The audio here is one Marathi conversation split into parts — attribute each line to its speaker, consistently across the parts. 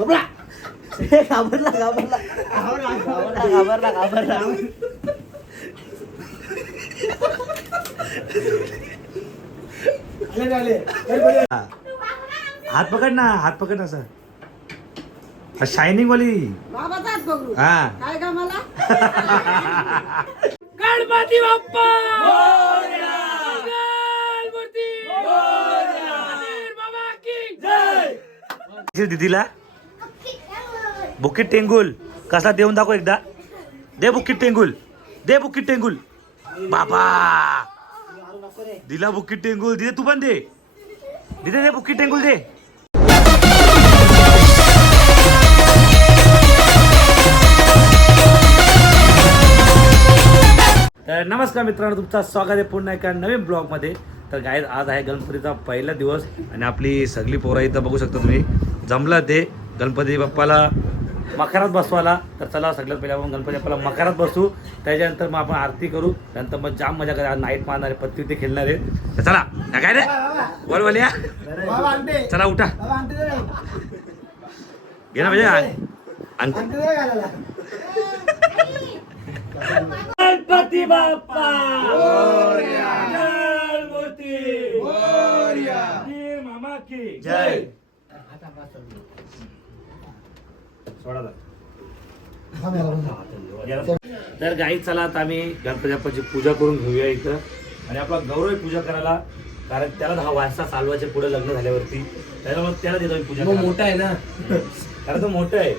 Speaker 1: घाबरला. घाबरला घाबरला. घाबरला घाबरला
Speaker 2: हा. हात पकड ना हात पकड ना सर. शायनिंग वाली हा.
Speaker 3: काय का मला
Speaker 4: गणपती बाप्पा!
Speaker 2: दीदीला. बुकीट टेंगुल. कसा देऊन दाखव एकदा. दे बुकीट टेंगुल. दे बुकीट टेंगुल. बाबा. दिला बुकीट टेंगुल. दिदे तू पण दे. दिदे दे बुकीट टेंगुल दे. तर नमस्कार मित्रांनो तुमचं स्वागत आहे पुन्हा एका नवीन ब्लॉगमध्ये. तर गाय आज आहे गणपतीचा पहिला दिवस आणि आपली सगळी पोरं इथं बघू शकता तुम्ही. जमलं ते गणपती बाप्पाला मकरात बसवायला तर चला सगळ्यात पहिल्या आपण गणपती बाप्पाला मकरात बसू. त्याच्यानंतर मग आपण आरती करू. त्यानंतर मग जाम मजा करा नाईट मारणारे पत्ती ते खेळणार. आहे तर चला काय रे? बोल बोल या. चला उठा. घे ना म्हणजे गणपती बाप्पा! जय मूर्ती मामा की जय सोडा जा. तर गाई चला आता आम्ही गणपती बाप्पाची पूजा करून घेऊया इथं. आणि आपला गौरव पूजा करायला कारण त्याला दहा वाजता चालवायचे पुढे लग्न झाल्यावरती. त्याला मग त्याला देतो पूजा.
Speaker 1: मोठा आहे ना?
Speaker 2: कारण तो मोठं आहे.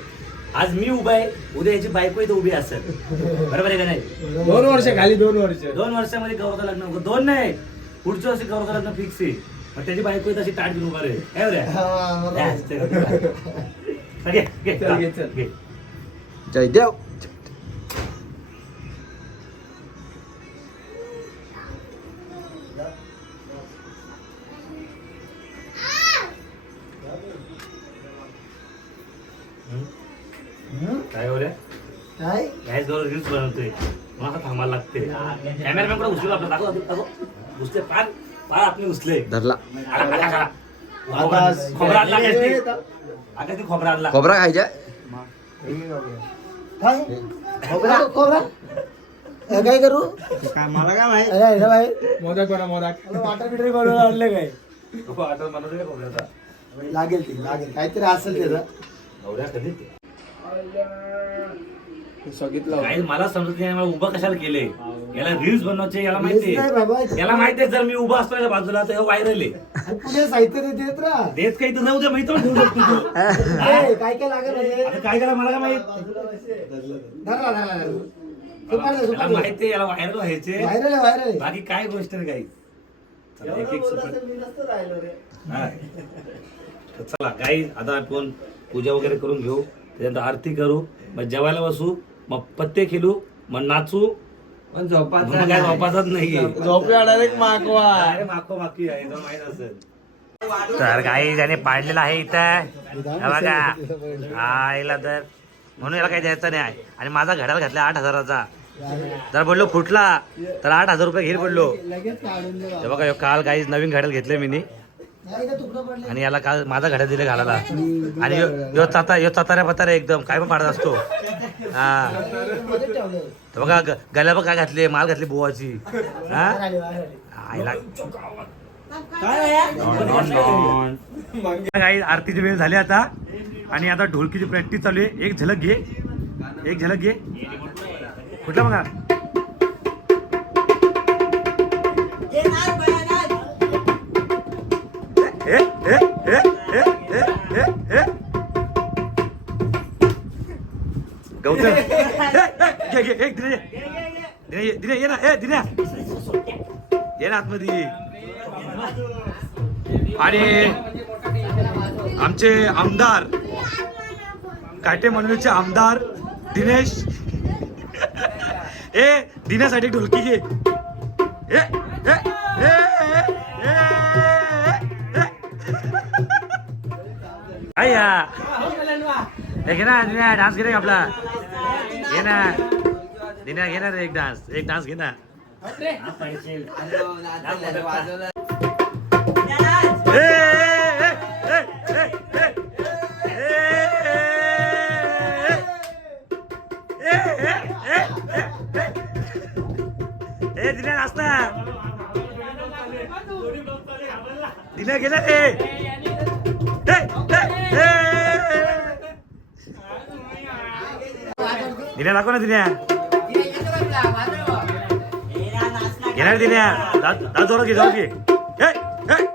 Speaker 2: आज मी उभा आहे उद्या याची बायको इथं उभी असेल. बरोबर आहे का नाही?
Speaker 1: दोन वर्ष खाली दोन वर्ष.
Speaker 2: दोन वर्षामध्ये गौरवचं लग्न होतं. दोन नाही पुढच्या वर्षी गौरवचं लग्न फिक्स आहे. मग त्याची बायको आहे तशी ताट घेऊन उभा रे काय बरं? Yes, चल, घे, घे,
Speaker 1: चल, घे, चल.
Speaker 2: घे.
Speaker 1: जयदेव
Speaker 2: हम्म? काय
Speaker 1: काय?
Speaker 2: गॅस गौरव रील्स बनवतोय. मला थांबायला लागते. कॅमेरामॅनकडे उचलू आपलं दाखव दाखव, दाखव उचले पार पार आपले उचले.
Speaker 1: धरला.
Speaker 2: खोबरं ते? खोबरं
Speaker 1: काय करू?
Speaker 4: मला काय माहीत? मोदक बनव मोदक.
Speaker 1: वाटर बिटर बनवून आणलं काय?
Speaker 2: खोबऱ्याचा?
Speaker 1: लागेल ते लागेल. काहीतरी असेल त्याचं.
Speaker 2: मला समजत नाही मला उभं कशाला केले याला रील्स बनवायचे याला माहिती
Speaker 1: नाही बाबा.
Speaker 2: याला माहिती आहे जर मी उभा असतो याच्या बाजूला तर व्हायरल आहे.
Speaker 1: पुढे साहित्य ते देत राहा
Speaker 2: देत काही तर जाऊ दे माहिती ठेवू शकतो
Speaker 1: काय काय लागेल म्हणजे?
Speaker 2: आता काय करा मला काय माहीत?
Speaker 1: धरला धरला. धरला. सुपारी दे,
Speaker 2: याला
Speaker 1: सुपारी दे.
Speaker 2: माहिती आहे याला व्हायरल व्हायचे.
Speaker 1: व्हायरल आहे व्हायरल आहे.
Speaker 2: बाकी काय गोष्ट नाही काही. चला, एक एक सुपारी. हा. तर चला काही आता आपण पूजा वगैरे करून घेऊ. त्याच्यानंतर आरती करू. मग जेवायला बसू. मग पत्ते खेळू. मग नाचू.
Speaker 1: पण
Speaker 2: मग काय झोपाचाच नाहीये
Speaker 1: झोपला डायरेक्ट मागवा.
Speaker 2: अरे माको माकी आहे तो माहीत असेल. तर काही त्याने पाडलेला आहे इथं. हे बघा. हा याला तर. म्हणून याला काही द्यायचं नाही आणि माझा घड्याळ घातला आठ हजाराचा. जर बोललो फुटला तर आठ हजार रुपये घेईल बोललो.
Speaker 1: लगेच काढून दे
Speaker 2: हे बघा ह्यो काल काही नवीन घड्याळ घेतले मी
Speaker 1: नाही
Speaker 2: आणि याला काल माझा घड्याळ दिले घालायला. आणि ह्यो चाता ह्यो चाताऱ्या पताऱ्या एकदम काय पण पाडत असतो. हा. तर बघा ग- गळ्या बघ काय घातली माल घातली बुवाची. हा. आईला काही आरतीची वेळ झाली आता. आणि आता ढोलकीची प्रॅक्टिस चालू आहे. एक झलक घे. एक झलक घे. कुठला बघा. गौतम. घे, घे, एक दिने दिने ये, दिने ये ना ए दिने ये ना आतमध्ये. आणि आमचे आमदार काटे मनोरचे आमदार दिनेश. ए दिण्यासाठी ढोलकी घे ए ए ए ए, ए, आया. घे ना दिन्या डान्स घे आपला. घे ना. दिन्या घे ना रे एक डान्स. एक डान्स घे ना. ए दिन्या नाचता दिन्या गेला ते दिल्या दाखव ना दिल्या घेणार दिल्या दा दा जोरात घे जोरात घे ए, ए.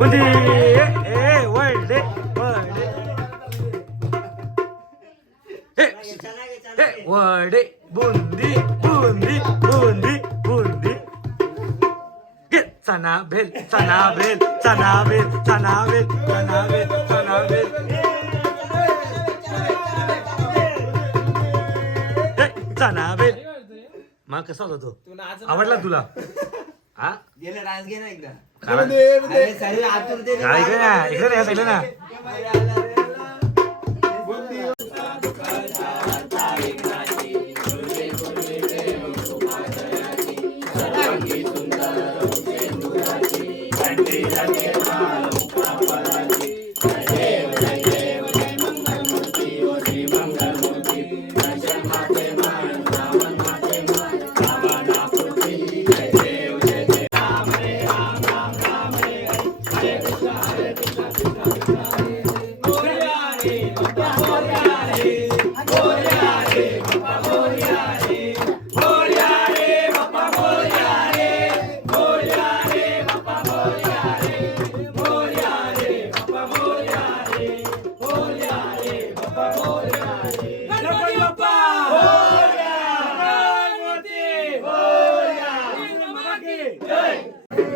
Speaker 2: बुंदी ए, ए बुंदी बुंदी बुंदी बुंदी चना भेल चना भेल चना भेल चना भेल चना भेल चना भेल ए, चना भेल मग कसा होता तो आवडला तुला हा
Speaker 4: गेले घे ना एकदा
Speaker 2: खरा-
Speaker 4: अरे
Speaker 2: हा, इकडे ना इकडे ना ना हे. हे.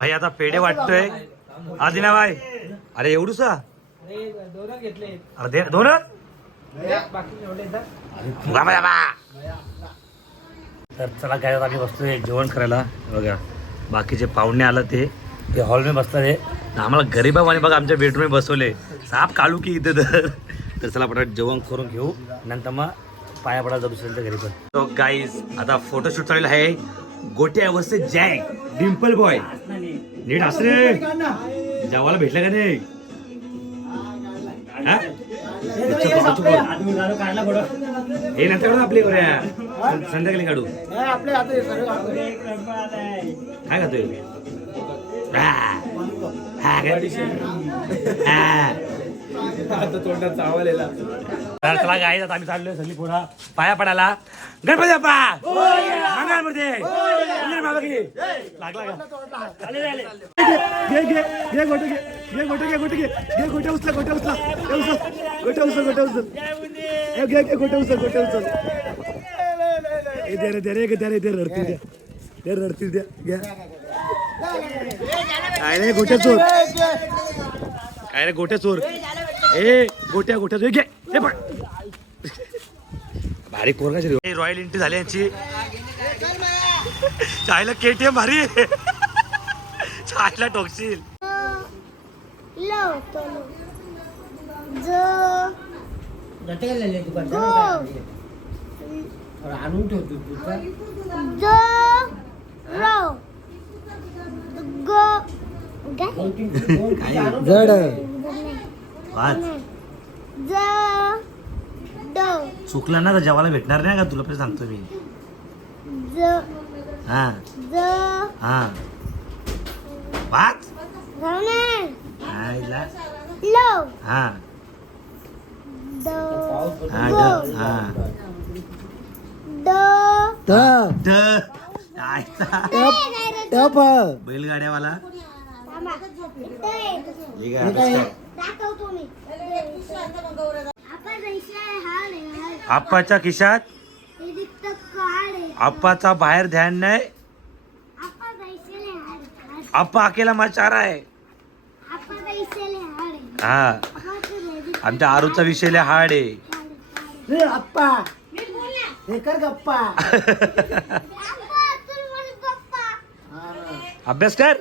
Speaker 2: भाई आता पेढे वाटतोय. आदिना बाय अरे एवढूसा
Speaker 3: दोन घेतले.
Speaker 2: अरे दे दोनच
Speaker 3: बाकी एवढे तर.
Speaker 2: चला काय आम्ही बसतोय जेवण करायला. बघा बाकीचे पाहुणे आलं ते. ते हॉलमध्ये बसतात आहे आम्हाला गरीबावाने बघा आमच्या बेडरूम बसवले. साप काढू की इथे तर. तर चला पटाट जेवण करून घेऊ. नंतर मग पाया पडा जाऊ दुसऱ्यांच्या घरी पण. तो गाईज आता फोटोशूट चाललेला आहे. गोट्या अवस्थेत जॅक डिम्पल बॉय. नीट असं रे. भेटलं का नाही? हे? नंतर काढू आपले गोऱ्या संध्याकाळी काढू. काय खातोय हा.
Speaker 4: आता तोंडात चावल येला
Speaker 2: तर चला गाईज आता आम्ही चाललोय सगळी पुढा. पाया पडायला. गणपती बाप्पा! मंदिर बाबा की. लागला का? आले, आले. घे घे घे गोटे घे. घे गोटे घे गोटे घे. घे गोटे उचला गोटे उचला. हे उचल. गोटे उचल गोटे उचल. घे घे गोटे उचल गोटे उचल. हे दे रे दे रे दे रे दे रडतील द्या दे. रडतील द्या घ्या काय रे गोट्या चोर? काय रे गोट्या चोर? ए गोट्या गोट्या घे. हे पण भारी पोरगा शरी रॉयल एंट्री झाली यांची. चायला केटीएम भारी. चायला टोकशील.
Speaker 1: आणून ठेवतो तू का?
Speaker 5: ज रो ग.
Speaker 1: जड.
Speaker 2: वाच
Speaker 5: ज ड
Speaker 2: चुकला ना तर जेवायला भेटणार नाही का? तुला पण सांगतो मी.
Speaker 5: ज
Speaker 2: हा.
Speaker 5: ज
Speaker 2: हा. वाच
Speaker 5: घावणे
Speaker 2: आईला.
Speaker 5: लो
Speaker 2: हा
Speaker 5: द
Speaker 2: हा. ड. हा
Speaker 5: ड.
Speaker 2: ड. आईचा
Speaker 1: टप
Speaker 2: बैलगाड्यावाला.
Speaker 5: हाड हाड.
Speaker 2: आप्पाच्या खिशात. आप्पाचा बाहेर ध्यान नाही?
Speaker 5: हाड हाड.
Speaker 2: आप्पा अकेला माचारा आहे.
Speaker 5: हाड.
Speaker 2: हा. आमच्या आरूचा विषय लय हार्ड आहे.
Speaker 1: गप्पा.
Speaker 5: आप्पा, तू मला पप्पा.
Speaker 2: अभ्यास कर.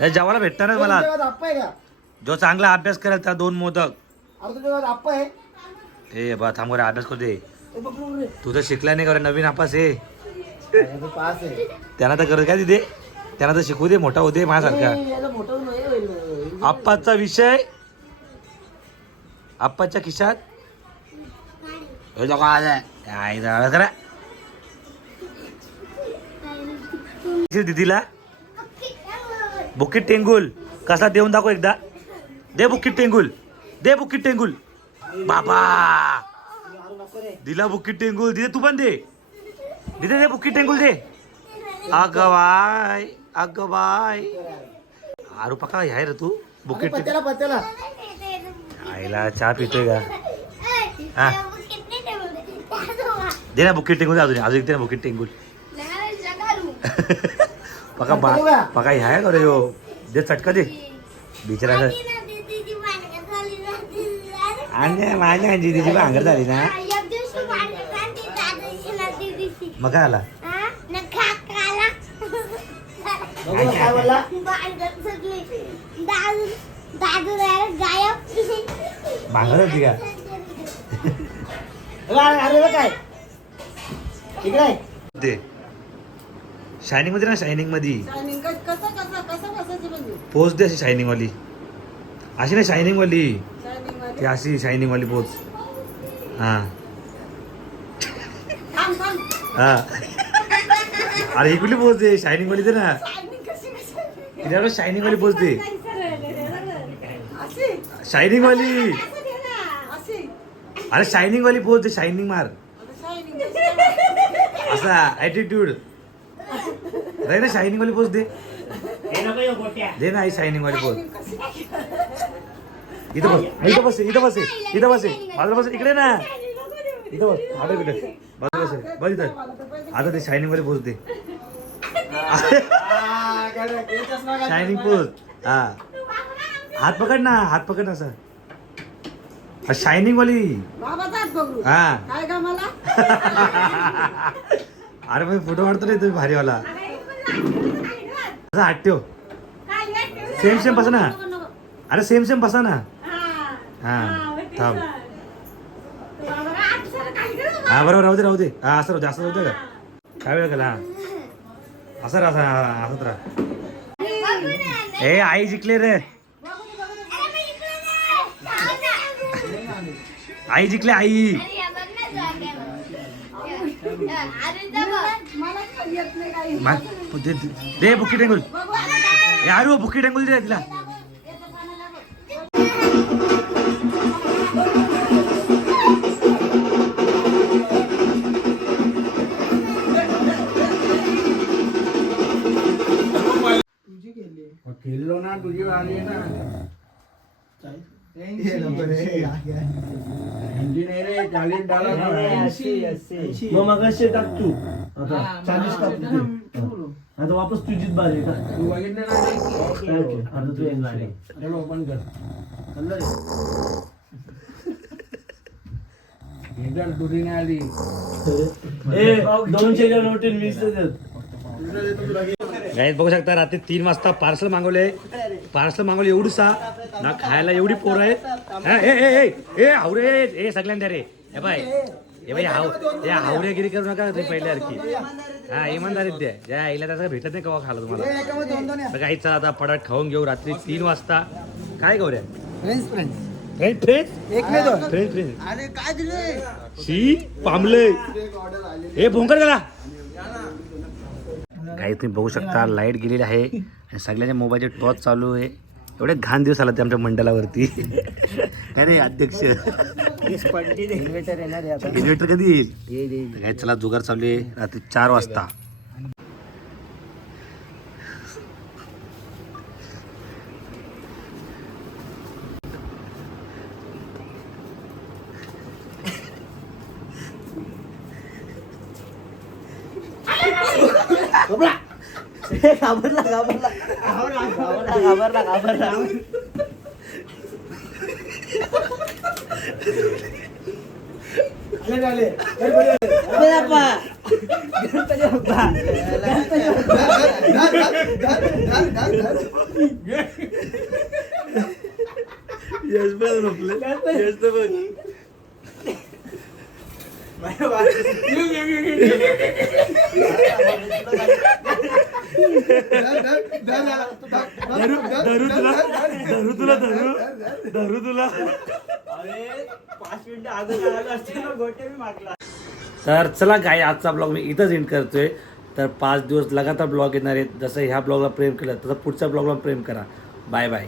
Speaker 2: हे जेवायला भेटणार मला.
Speaker 1: तुझ्या गावात आप्पा आहे का?
Speaker 2: जो चांगला अभ्यास करेल त्या दोन मोदक.
Speaker 1: अरे तुझ्या गावात आप्पा आहे.
Speaker 2: ए बा थांब रे अभ्यास करू दे
Speaker 1: ए, बघ बघ रे.
Speaker 2: तू तर शिकला नाही का रे, नवीन अपास आहे?
Speaker 1: अरे, तो पास आहे.
Speaker 2: त्यांना तर करत काय तिथे? त्यांना तर शिकू दे मोठा होते माझ्यासारखा.
Speaker 1: ए, याला मोठं नाही होईल.
Speaker 2: आप्पाचा विषय? आप्पाच्या खिशात? हे लोक करा दिदीला? बुकीट टेंगुल. कसा देऊन दाखव एकदा. दे बुकीट टेंगुल. दे बुकीट टेंगुल. बाबा. दिला बुकीट टेंगुल. दिदे तू पण दे. दिदे दे बुकीट टेंगुल दे. अग बाय अग बाय आरू पका ह्याय रे तू. बुकीट आईला चहा पितोय का? हा. दे. ना बुकीट टेंगुल दे अजून. अजून एक दे ना बुकीट टेंगुल. पका बा पका ह्याय का रे यो? दे चटका दे. बिचारा आणि माझ्या दिदीची भांगर झाली ना मग काय आला भांगर होती का?
Speaker 1: अरे, अरे बघ काय. इकडे.
Speaker 2: शायनिंगमध्ये ना शायनिंगमध्ये
Speaker 6: कसं कसं कसं बसायचं म्हणजे?
Speaker 2: पोच दे अशी शायनिंग वाली. अशी ना शायनिंग वाली.
Speaker 6: शायनिंग वाली?
Speaker 2: ती अशी शायनिंग वाली पोच हा.
Speaker 6: थांब थांब.
Speaker 2: हा. अरे इकडली पोच दे शायनिंग वाली दे ना.
Speaker 6: शायनिंग कशी
Speaker 2: शायनिंग वाली पोच दे.
Speaker 6: अशी?
Speaker 2: शायनिंग वाली.
Speaker 6: अशी?
Speaker 2: अरे शायनिंग वाली पोच दे शायनिंग मार.
Speaker 6: आता शायनिंग कशी
Speaker 2: असा ऍटिट्यूड रे ना शायनिंग वाली पोच दे. दे ना आई शायनिंग वाली पोच इथं बस इथं बस इथं बस इथं बस बाजूला बस इकडे ना. इथं बस आता इकडे. बाजूला बस बस इथं. आता ते शायनिंग वाली पोच दे. शायनिंग पोच हा. हात पकड ना हात पकड ना हा शायनिंग वाली.
Speaker 6: बाबा जात बघू
Speaker 2: हा. अरे मग फोटो काढतो नाही तुम्ही भारीवाला. असा हात ठेव. सेम सेम बसा ना. अरे सेम सेम बसा ना. हा थांब. हा बरोबर राहू दे राहू दे. हा असं राहू दे असं राहू दे. का काय वेळ केला? असं राहा असं असंच राहा. ए आई जिंकले रे. आई जिंकले आई.
Speaker 6: मला
Speaker 2: दे दे बुकी टेंगुल. यारू बुकी टेंगुल दे तिला.
Speaker 4: खेळलो ना तुझी आली ना.
Speaker 1: हे
Speaker 4: चालीस डॉलर
Speaker 7: मग मगाशी टाक तू. आता चाळीस टाक तू. आता वापस तुझीच बारी टाक
Speaker 4: तू बघितलं ना ते?
Speaker 7: ओके. आता तू एक बारी
Speaker 4: चलो ओपन कर.
Speaker 7: समजा रे?
Speaker 4: एकदा तुझी नाही आली.
Speaker 7: ए दोनशेच्या नोटीन वीस देत.
Speaker 2: गाईत बघू शकता रात्री तीन वाजता पार्सल मागवले. पार्सल मागवले एवढी सा ना खायला एवढी पोरं आहेत. हा, ए ए ए ए हावरे ए सगळ्यांदा रे. हे बाय. हे बाई हाव या हावरेगिरी करू नका तुम्ही पहिल्यासारखी हा इमानदारीत द्या. ज्या आईला त्याचं भेटत नाही कवा खाला तुम्हाला. तर गाईचा आता पडाट खाऊन घेऊ रात्री तीन वाजता. काय गौऱ्या?
Speaker 1: फ्रेंड्स फ्रेंड्स एक नाही दोन. अरे काय दिले?
Speaker 2: शी पामले. हे भोंकर गेला. काही तुम्ही बघू शकता लाइट गेलेली आहे आणि सगळ्यांच्या मोबाईलचे टॉर्च चालू आहे. एवढे घाण दिवस आला ते आमच्या मंडळावरती. काय रे अध्यक्ष.
Speaker 1: इन्व्हर्टर येणार आहे आता.
Speaker 2: इन्व्हर्टर कधी येईल? काय चला जुगार चालू आहे. रात्री चार वाजता.
Speaker 1: घाबरला घाबरला. घाबरला घाबरला घाबरला आले, आले. गणपती बाप्पा. गणपती बाप्पा. गणपती बाप्पा. धर, धर, धर.
Speaker 7: यश पण झोपले यश तर बघ
Speaker 1: धरू
Speaker 7: तुला
Speaker 1: धरू
Speaker 7: धरू तुला.
Speaker 2: तर चला काय आजचा ब्लॉग मी इथंच एंड करतोय. तर पाच दिवस लगातार ब्लॉग येणार आहेत. जसं ह्या ब्लॉगला प्रेम केलं तसं पुढच्या ब्लॉगला प्रेम करा. Bye bye